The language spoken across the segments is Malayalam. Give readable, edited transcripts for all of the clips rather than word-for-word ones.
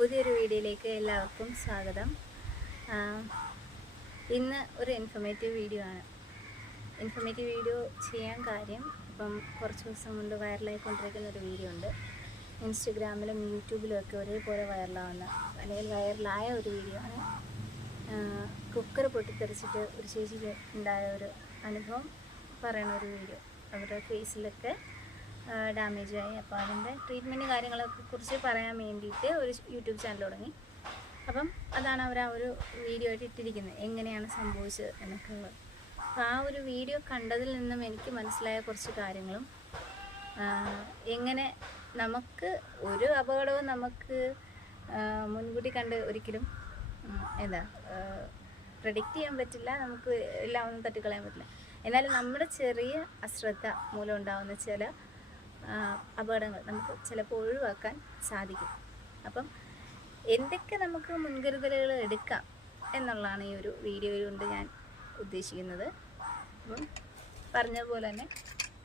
പുതിയൊരു വീഡിയോയിലേക്ക് എല്ലാവർക്കും സ്വാഗതം. ഇന്ന് ഒരു ഇൻഫോർമേറ്റീവ് വീഡിയോ ആണ്. ഇൻഫോർമേറ്റീവ് വീഡിയോ ചെയ്യാൻ കാര്യം, ഇപ്പം കുറച്ച് ദിവസം കൊണ്ട് വൈറലായിക്കൊണ്ടിരിക്കുന്ന ഒരു വീഡിയോ ഉണ്ട്. ഇൻസ്റ്റഗ്രാമിലും യൂട്യൂബിലും ഒക്കെ ഒരേപോലെ വൈറലാവുന്ന അല്ലെങ്കിൽ വൈറലായ ഒരു വീഡിയോ ആണ്. കുക്കർ പൊട്ടിത്തെറിച്ചിട്ട് ഒരു ചേച്ചിക്ക് ഉണ്ടായ ഒരു അനുഭവം പറയുന്ന ഒരു വീഡിയോ. അവരുടെ ഫേസിലൊക്കെ ഡാമേജ് ആയി. അപ്പോൾ അതിൻ്റെ ട്രീറ്റ്മെൻറ്റ് കാര്യങ്ങളൊക്കെ കുറിച്ച് പറയാൻ വേണ്ടിയിട്ട് ഒരു യൂട്യൂബ് ചാനൽ തുടങ്ങി. അപ്പം അതാണ് അവർ ആ ഒരു വീഡിയോ ആയിട്ട് ഇട്ടിരിക്കുന്നത്, എങ്ങനെയാണ് സംഭവിച്ചത് എന്നൊക്കെ ഉള്ളത്. അപ്പോൾ ആ ഒരു വീഡിയോ കണ്ടതിൽ നിന്നും എനിക്ക് മനസ്സിലായ കുറച്ച് കാര്യങ്ങളും, എങ്ങനെ നമുക്ക് ഒരു അപകടവും നമുക്ക് മുൻകൂട്ടി കണ്ട് ഒരിക്കലും പ്രെഡിക്റ്റ് ചെയ്യാൻ പറ്റില്ല, നമുക്ക് എല്ലാം ഒന്നും തട്ടിക്കളയാൻ പറ്റില്ല. എന്നാലും നമ്മുടെ ചെറിയ അശ്രദ്ധ മൂലം ഉണ്ടാകുന്ന ചില അപകടങ്ങൾ നമുക്ക് ചിലപ്പോൾ ഒഴിവാക്കാൻ സാധിക്കും. അപ്പം എന്തൊക്കെ നമുക്ക് മുൻകരുതലുകൾ എടുക്കാം എന്നുള്ളതാണ് ഈ ഒരു വീഡിയോയിൽ കൊണ്ട് ഞാൻ ഉദ്ദേശിക്കുന്നത്. അപ്പം പറഞ്ഞതുപോലെ തന്നെ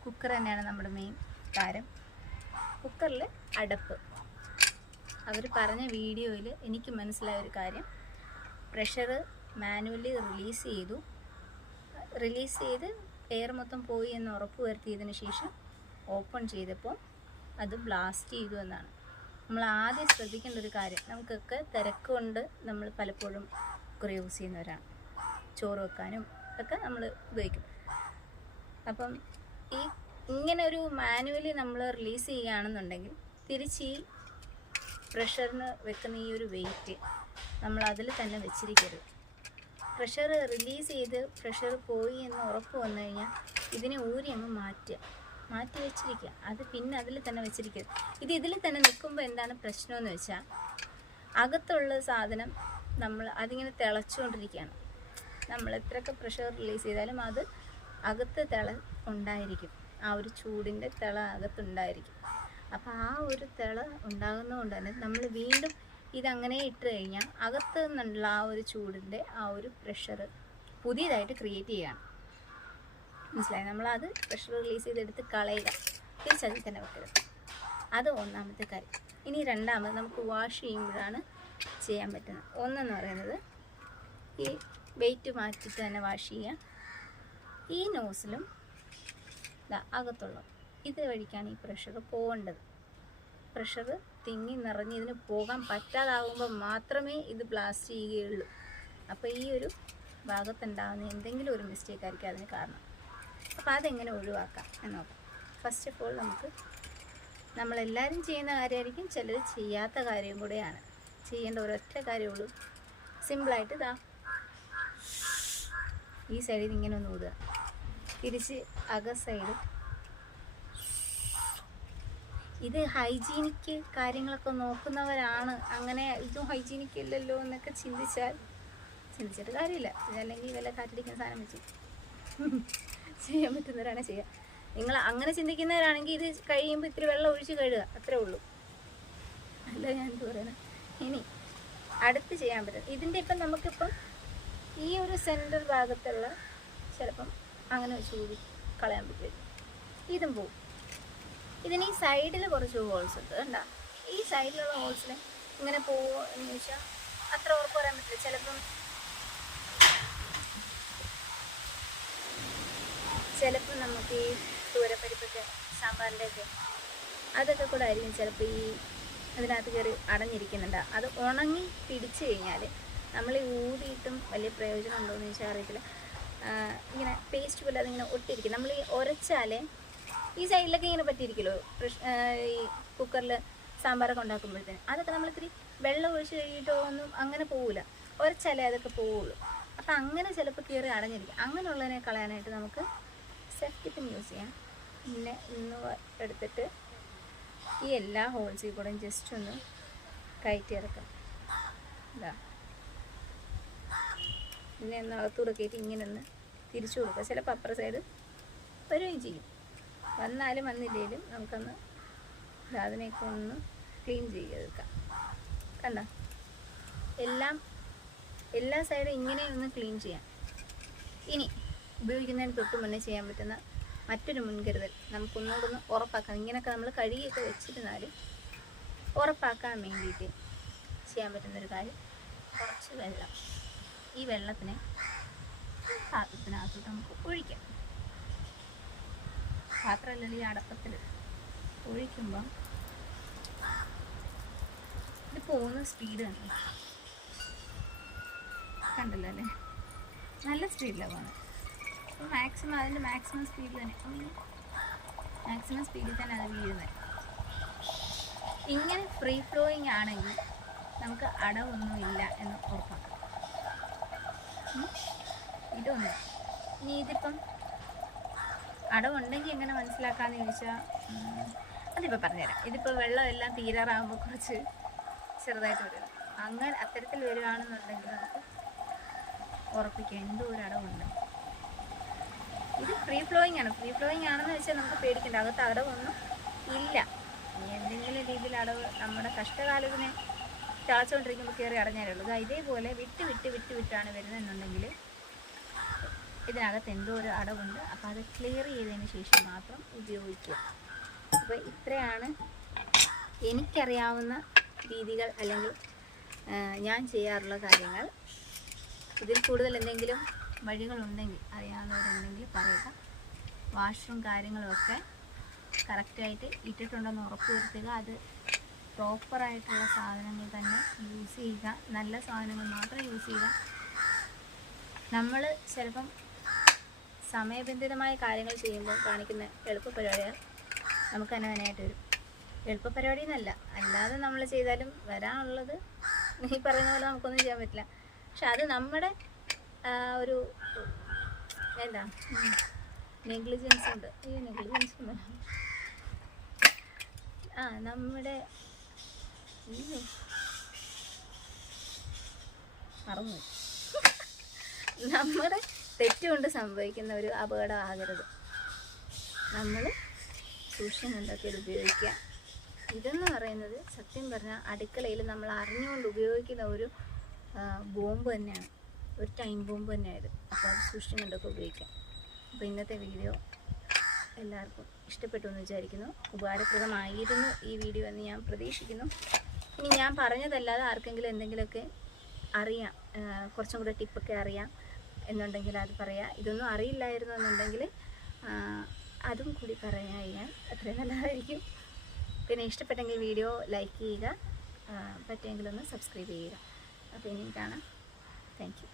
കുക്കർ തന്നെയാണ് നമ്മുടെ മെയിൻ താരം. കുക്കറിൽ അടപ്പ്, അവർ പറഞ്ഞ വീഡിയോയിൽ എനിക്ക് മനസ്സിലായ ഒരു കാര്യം, പ്രഷർ മാനുവലി റിലീസ് ചെയ്ത് എയർ മൊത്തം പോയി എന്ന് ഉറപ്പ് വരുത്തിയതിന് ശേഷം ഓപ്പൺ ചെയ്തപ്പോൾ അത് ബ്ലാസ്റ്റ് ചെയ്തു എന്നാണ്. നമ്മൾ ആദ്യം ശ്രദ്ധിക്കേണ്ട ഒരു കാര്യം, നമുക്കൊക്കെ തിരക്ക് കൊണ്ട് നമ്മൾ പലപ്പോഴും കുക്കർ യൂസ് ചെയ്യുന്നവരാണ്, ചോറ് വെക്കാനും ഒക്കെ നമ്മൾ ഉപയോഗിക്കും. അപ്പം ഇങ്ങനെ ഒരു മാനുവലി നമ്മൾ റിലീസ് ചെയ്യുകയാണെന്നുണ്ടെങ്കിൽ തിരിച്ച് ഈ പ്രഷറിന് വെക്കുന്ന ഈ ഒരു വെയിറ്റ് നമ്മൾ അതിൽ തന്നെ വെച്ചിരിക്കരുത്. പ്രഷർ റിലീസ് ചെയ്ത് പ്രഷർ പോയി എന്ന് ഉറപ്പ് വന്നു കഴിഞ്ഞാൽ ഇതിനെ ഊരി അങ്ങ് മാറ്റി വെച്ചിരിക്കുക. അത് പിന്നെ അതിൽ തന്നെ വെച്ചിരിക്കരുത്. ഇതിൽ തന്നെ നിൽക്കുമ്പോൾ എന്താണ് പ്രശ്നമെന്ന് വെച്ചാൽ, അകത്തുള്ള സാധനം അതിങ്ങനെ തിളച്ചുകൊണ്ടിരിക്കുകയാണ്. നമ്മൾ എത്രയൊക്കെ പ്രഷർ റിലീസ് ചെയ്താലും അത് അകത്ത് ഉണ്ടായിരിക്കും, ആ ഒരു ചൂടിൻ്റെ തിള അകത്തുണ്ടായിരിക്കും. അപ്പോൾ ആ ഒരു തിള ഉണ്ടാകുന്നതുകൊണ്ട് തന്നെ നമ്മൾ വീണ്ടും ഇതങ്ങനെ ഇട്ട് കഴിഞ്ഞാൽ അകത്ത് നിന്നുള്ള ആ ഒരു ചൂടിൻ്റെ ആ ഒരു പ്രഷർ പുതിയതായിട്ട് ക്രിയേറ്റ് ചെയ്യുകയാണ്. മനസ്സിലായി? നമ്മളത് പ്രഷർ റിലീസ് ചെയ്തെടുത്ത് കളയുക, തിരിച്ചതിൽ തന്നെ വെക്കരുത്. അത് ഒന്നാമത്തെ കാര്യം. ഇനി രണ്ടാമത്, നമുക്ക് വാഷ് ചെയ്യുമ്പോഴാണ് ചെയ്യാൻ പറ്റുന്നത്. ഒന്നെന്ന് പറയുന്നത്, ഈ വെയിറ്റ് മാറ്റിയിട്ട് തന്നെ വാഷ് ചെയ്യുക. ഈ നോസിലും അകത്തുള്ള ഇത് വഴിക്കാണ് ഈ പ്രഷർ പോകേണ്ടത്. പ്രഷർ തിങ്ങി നിറഞ്ഞ് ഇതിന് പോകാൻ പറ്റാതാകുമ്പോൾ മാത്രമേ ഇത് ബ്ലാസ്റ്റ് ചെയ്യുകയുള്ളൂ. അപ്പോൾ ഈ ഒരു ഭാഗത്തുണ്ടാകുന്ന എന്തെങ്കിലും ഒരു മിസ്റ്റേക്ക് ആയിരിക്കും അതിന് കാരണം. അപ്പോൾ അതെങ്ങനെ ഒഴിവാക്കാം എന്ന് നോക്കാം. ഫസ്റ്റ് ഓഫ് ഓൾ, നമ്മളെല്ലാവരും ചെയ്യുന്ന കാര്യമായിരിക്കും, ചിലർ ചെയ്യാത്ത കാര്യം കൂടെയാണ്. ചെയ്യേണ്ട ഒരൊറ്റ കാര്യമുള്ളൂ. സിമ്പിളായിട്ട് ഈ സൈഡിൽ ഇങ്ങനെ ഒന്ന് ഊതുക, തിരിച്ച് സൈഡ്. ഇത് ഹൈജീനിക്ക് കാര്യങ്ങളൊക്കെ നോക്കുന്നവരാണ് അങ്ങനെ ഇതും ഹൈജീനിക്ക് ഇല്ലല്ലോ എന്നൊക്കെ ചിന്തിച്ചിട്ട് കാര്യമില്ല. അല്ലെങ്കിൽ വല്ല കാറ്റടിക്കുന്ന സാധനം വെച്ച് ചെയ്യാൻ പറ്റുന്നവരാണ് ചെയ്യുക. നിങ്ങൾ അങ്ങനെ ചിന്തിക്കുന്നവരാണെങ്കിൽ ഇത് കഴിയുമ്പോൾ ഇത്തിരി വെള്ളം ഒഴിച്ച് കഴുകുക, അത്രേ ഉള്ളൂ. അല്ല ഞാൻ എന്ത് പറയുന്നത്. ഇനി അടുത്ത് ചെയ്യാൻ പറ്റും, ഇതിൻ്റെ ഇപ്പം നമുക്കിപ്പം ഈ ഒരു സെൻറ്റർ ഭാഗത്തുള്ള ചിലപ്പം അങ്ങനെ വെച്ച് ഊതി കളയാൻ പറ്റും. ഇതും പോവും. ഇതിന് ഈ സൈഡിൽ കുറച്ച് ഹോൾസ് ഉണ്ട്, കണ്ടോ? ഈ സൈഡിലുള്ള ഹോൾസിൽ ഇങ്ങനെ പോവോ എന്ന് ചോദിച്ചാൽ അത്ര ഉറപ്പ് പറയാൻ പറ്റില്ല. ചിലപ്പം നമുക്ക് ഈ തൂരപ്പരിപ്പൊക്കെ സാമ്പാറിൻ്റെ ഒക്കെ അതൊക്കെ കൂടെ ആയിരിക്കും ചിലപ്പോൾ ഈ അതിനകത്ത് കയറി അടഞ്ഞിരിക്കുന്നുണ്ട്. അത് ഉണങ്ങി പിടിച്ചു കഴിഞ്ഞാൽ നമ്മൾ ഈ ഊതിയിട്ടും വലിയ പ്രയോജനം ഉണ്ടോ എന്ന് ചോദിച്ചാൽ അറിയത്തില്ല. ഇങ്ങനെ പേസ്റ്റ് പോലെ അതിങ്ങനെ ഒട്ടിരിക്കും. നമ്മൾ ഈ ഉരച്ചാലേ ഈ സൈഡിലൊക്കെ ഇങ്ങനെ പറ്റിയിരിക്കുമല്ലോ, ഈ കുക്കറിൽ സാമ്പാറൊക്കെ ഉണ്ടാക്കുമ്പോഴത്തേന് അതൊക്കെ നമ്മളിത്തിരി വെള്ളം ഒഴിച്ച് കഴിയിട്ടോ ഒന്നും അങ്ങനെ പോവില്ല, ഉരച്ചാലേ അതൊക്കെ പോവുള്ളൂ. അപ്പം അങ്ങനെ ചിലപ്പോൾ കയറി അടഞ്ഞിരിക്കും. അങ്ങനെയുള്ളതിനെ കളയാനായിട്ട് നമുക്ക് സേഫ്റ്റി പിൻ യൂസ് ചെയ്യാം. പിന്നെ എടുത്തിട്ട് ഈ എല്ലാ ഹോൾസിൽ കൂടെ ജസ്റ്റ് ഒന്ന് കയറ്റി ഇറക്കാം. പിന്നെ ഒന്ന് അകത്തൂടെ കയറ്റി ഇങ്ങനെ ഒന്ന് തിരിച്ചു കൊടുക്കുക. ചിലപ്പോൾ അപ്പുറ സൈഡ് വരികയും ചെയ്യും. വന്നാലും വന്നില്ലെങ്കിലും നമുക്കൊന്ന് അതിനെയൊക്കെ ഒന്ന് ക്ലീൻ ചെയ്തെടുക്കാം. കണ്ടോ? എല്ലാ സൈഡും ഇങ്ങനെ ഒന്ന് ക്ലീൻ ചെയ്യാം. ഇനി ഉപയോഗിക്കുന്നതിന് തൊട്ട് മുന്നേ ചെയ്യാൻ പറ്റുന്ന മറ്റൊരു മുൻകരുതൽ, നമുക്കൊന്നുകൂടെ ഉറപ്പാക്കാം. ഇങ്ങനെയൊക്കെ നമ്മൾ കഴുകിയൊക്കെ വെച്ചിരുന്നാലും ഉറപ്പാക്കാൻ വേണ്ടിയിട്ട് ചെയ്യാൻ പറ്റുന്നൊരു കാര്യം, കുറച്ച് വെള്ളം ഈ വെള്ളത്തിനെ പാത്രത്തിനകത്തോട്ട് നമുക്ക് ഒഴിക്കാം. പാത്രമല്ലെങ്കിൽ ഈ അടപ്പത്തിൽ ഒഴിക്കുമ്പം ഇത് പോകുന്ന സ്പീഡ് കണ്ടല്ലോ അല്ലേ, നല്ല സ്പീഡിലാണ് പോകുന്നത്. അപ്പോൾ മാക്സിമം അതിൻ്റെ മാക്സിമം സ്പീഡിൽ തന്നെ അത് വീഴുന്നത്. ഇങ്ങനെ ഫ്രീ ഫ്ലോയിങ് ആണെങ്കിൽ നമുക്ക് അടവൊന്നുമില്ല എന്ന് ഉറപ്പാക്കാം. ഇതൊന്നും ഇനി ഇതിപ്പം അടവുണ്ടെങ്കിൽ എങ്ങനെ മനസ്സിലാക്കാമെന്ന് ചോദിച്ചാൽ അതിപ്പോൾ പറഞ്ഞുതരാം. ഇതിപ്പോൾ വെള്ളമെല്ലാം തീരാറാകുമ്പോൾ കുറച്ച് ചെറുതായിട്ട് വരും. അങ്ങനെ അത്തരത്തിൽ വരികയാണെന്നുണ്ടെങ്കിൽ നമുക്ക് ഉറപ്പിക്കാം എന്തോ ഒരു അടവുണ്ട്. ഇത് ഫ്രീ ഫ്ലോയിങ് ആണ്. ഫ്രീ ഫ്ലോയിങ് ആണെന്ന് വെച്ചാൽ നമുക്ക് പേടിക്കേണ്ട, അകത്ത് അടവൊന്നും ഇല്ല. എന്തെങ്കിലും രീതിയിൽ അടവ് നമ്മുടെ കഷ്ടകാലത്തിനെ തിളച്ചുകൊണ്ടിരിക്കുമ്പോൾ കയറി അടഞ്ഞാലേ ഉള്ളൂ. ഇതേപോലെ വിട്ടാണ് വരുന്നതെന്നുണ്ടെങ്കിൽ ഇതിനകത്ത് എന്തോ ഒരു അടവുണ്ട്. അപ്പോൾ അത് ക്ലിയർ ചെയ്തതിന് ശേഷം മാത്രം ഉപയോഗിക്കുക. അപ്പോൾ ഇത്രയാണ് എനിക്കറിയാവുന്ന രീതികൾ, അല്ലെങ്കിൽ ഞാൻ ചെയ്യാറുള്ള കാര്യങ്ങൾ. ഇതിൽ കൂടുതൽ എന്തെങ്കിലും വഴികളുണ്ടെങ്കിൽ അറിയാവുന്നവരുണ്ടെങ്കിൽ പറയുക. വാഷ്റൂം കാര്യങ്ങളുമൊക്കെ കറക്റ്റായിട്ട് ഇട്ടിട്ടുണ്ടെന്ന് ഉറപ്പ് വരുത്തുക. അത് പ്രോപ്പറായിട്ടുള്ള സാധനങ്ങൾ തന്നെ യൂസ് ചെയ്യുക. നല്ല സാധനങ്ങൾ മാത്രം യൂസ് ചെയ്യുക. നമ്മൾ ചിലപ്പം സമയബന്ധിതമായ കാര്യങ്ങൾ ചെയ്യുമ്പോൾ കാണിക്കുന്ന എളുപ്പ പരിപാടികൾ നമുക്ക് അനവനായിട്ട് വരും. എളുപ്പ പരിപാടി എന്നല്ല, അല്ലാതെ നമ്മൾ ചെയ്താലും വരാനുള്ളത് ഈ പറയുന്ന പോലെ നമുക്കൊന്നും ചെയ്യാൻ പറ്റില്ല. പക്ഷെ അത് നമ്മുടെ ഒരു എന്താ നെഗ്ലിജൻസ് ഉണ്ട്. ഈ നെഗ്ലിജൻസ് നമ്മുടെ മറന്നു നമ്മുടെ തെറ്റുകൊണ്ട് സംഭവിക്കുന്ന ഒരു അപകടം ആകരുത്. നമ്മൾ സൂക്ഷിച്ച് ഉണ്ടാക്കിയത് ഉപയോഗിക്കുക. ഇതെന്ന് പറയുന്നത് സത്യം പറഞ്ഞാൽ അടുക്കളയിൽ നമ്മൾ അറിഞ്ഞുകൊണ്ട് ഉപയോഗിക്കുന്ന ഒരു ബോംബ് തന്നെയാണ്, ഒരു ടൈം ബോംബ് തന്നെയായത്. അപ്പോൾ അത് സൂക്ഷിച്ച് കണ്ടൊക്കെ ഉപയോഗിക്കാം. അപ്പോൾ ഇന്നത്തെ വീഡിയോ എല്ലാവർക്കും ഇഷ്ടപ്പെട്ടു എന്ന് വിചാരിക്കുന്നു. ഉപകാരപ്രദമായിരുന്നു ഈ വീഡിയോ എന്ന് ഞാൻ പ്രതീക്ഷിക്കുന്നു. ഇനി ഞാൻ പറഞ്ഞതല്ലാതെ ആർക്കെങ്കിലും എന്തെങ്കിലുമൊക്കെ അറിയാം, കുറച്ചും കൂടെ ടിപ്പൊക്കെ അറിയാം എന്നുണ്ടെങ്കിൽ അത് പറയാം. ഇതൊന്നും അറിയില്ലായിരുന്നു എന്നുണ്ടെങ്കിൽ അതും കൂടി പറയാൻ അത്രയും നല്ലതായിരിക്കും. പിന്നെ ഇഷ്ടപ്പെട്ടെങ്കിൽ വീഡിയോ ലൈക്ക് ചെയ്യുക, പറ്റുമെങ്കിലൊന്ന് സബ്സ്ക്രൈബ് ചെയ്യുക. അപ്പോൾ ഇനിയും കാണാം. Thank you.